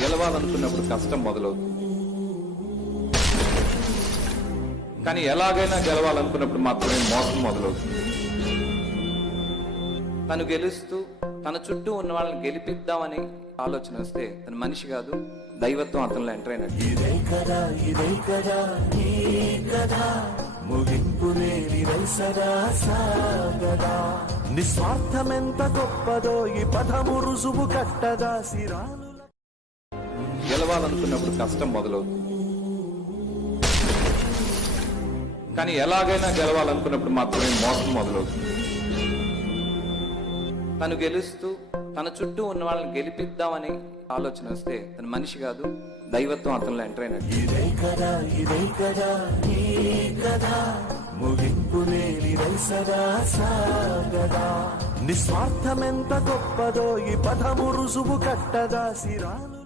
గెలవాలనుకున్నప్పుడు కష్టం మొదలవుతుంది, కానీ ఎలాగైనా గెలవాలనుకున్నప్పుడు మాత్రమే మోసం మొదలవుతుంది. తను గెలుస్తూ తన చుట్టూ ఉన్న వాళ్ళని గెలిపిద్దామని ఆలోచన వస్తే తన మనిషి కాదు, దైవత్వం అతనిలో ఎంటర్ అయినట్టు. నిస్వార్థమెంత గొప్పదో ఈ పదము రుజువు కట్టదా సిరాలు. గెలవాలనుకున్నప్పుడు కష్టం మొదలవుతుంది, కానీ ఎలాగైనా గెలవాలనుకున్నప్పుడు మాత్రమే మోసం మొదలవుతుంది. తను గెలుస్తూ తన చుట్టూ ఉన్న వాళ్ళని గెలిపిద్దామని ఆలోచన వస్తే తన మనిషి కాదు, దైవత్వం అతనిలో ఎంటర్ అయినట్టు. నిస్వార్థమెంత గొప్పదో ఈ పదము రుజువు కట్టదా సిరాలు.